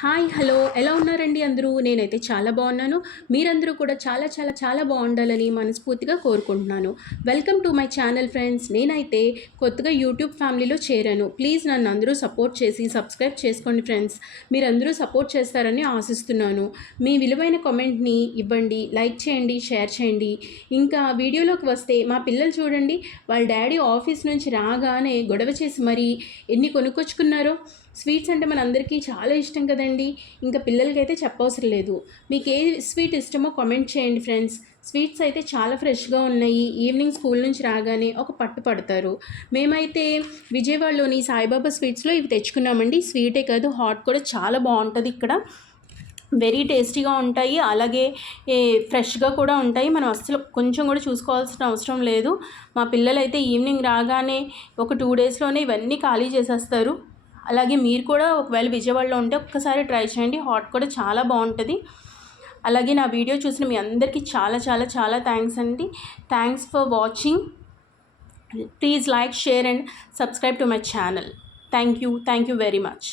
Hi hello ఎలా ఉన్నారండి అందరూ? నేనైతే చాలా బాగున్నాను. మీరందరూ కూడా చాలా చాలా చాలా బాగుండాలని మనస్ఫూర్తిగా కోరుకుంటున్నాను. Welcome to my channel friends. నేనైతే కొత్తగా యూట్యూబ్ ఫ్యామిలీలో చేరాను. ప్లీజ్ నన్ను అందరూ సపోర్ట్ చేసి సబ్స్క్రైబ్ చేసుకోండి ఫ్రెండ్స్. మీరందరూ సపోర్ట్ చేస్తారని ఆశిస్తున్నాను. మీ విలువైన కామెంట్ని ఇవ్వండి, లైక్ చేయండి, షేర్ చేయండి. ఇంకా వీడియోలోకి వస్తే మా పిల్లలు చూడండి, వాళ్ళ డాడీ ఆఫీస్ నుంచి రాగానే గొడవ చేసి మరీ ఎన్ని కొనుక్కొచ్చుకున్నారో. స్వీట్స్ అంటే మనందరికీ చాలా ఇష్టం కదండి. ఇంకా పిల్లలకైతే చెప్పవసరం లేదు. మీకు ఏ స్వీట్ ఇష్టమో కామెంట్ చేయండి ఫ్రెండ్స్. స్వీట్స్ అయితే చాలా ఫ్రెష్గా ఉన్నాయి. ఈవినింగ్ స్కూల్ నుంచి రాగానే ఒక పట్టు పడతారు. మేమైతే విజయవాడలోని సాయిబాబా స్వీట్స్లో ఇవి తెచ్చుకున్నామండి. స్వీటే కాదు, హాట్ కూడా చాలా బాగుంటుంది ఇక్కడ. వెరీ టేస్టీగా ఉంటాయి, అలాగే ఫ్రెష్గా కూడా ఉంటాయి. మనం అస్సలు కొంచెం కూడా చూసుకోవాల్సిన అవసరం లేదు. మా పిల్లలైతే ఈవినింగ్ రాగానే ఒక 2 డేస్లోనే ఇవన్నీ ఖాళీ చేసేస్తారు. అలాగే మీరు కూడా ఒకవేళ విజయవాడలో ఉంటే ఒక్కసారి ట్రై చేయండి. హాట్ కూడా చాలా బాగుంటుంది. అలాగే నా వీడియో చూసిన మీ అందరికీ చాలా చాలా చాలా థ్యాంక్స్ అండి. Thanks for watching. Please like, share and subscribe to my channel. Thank you very much.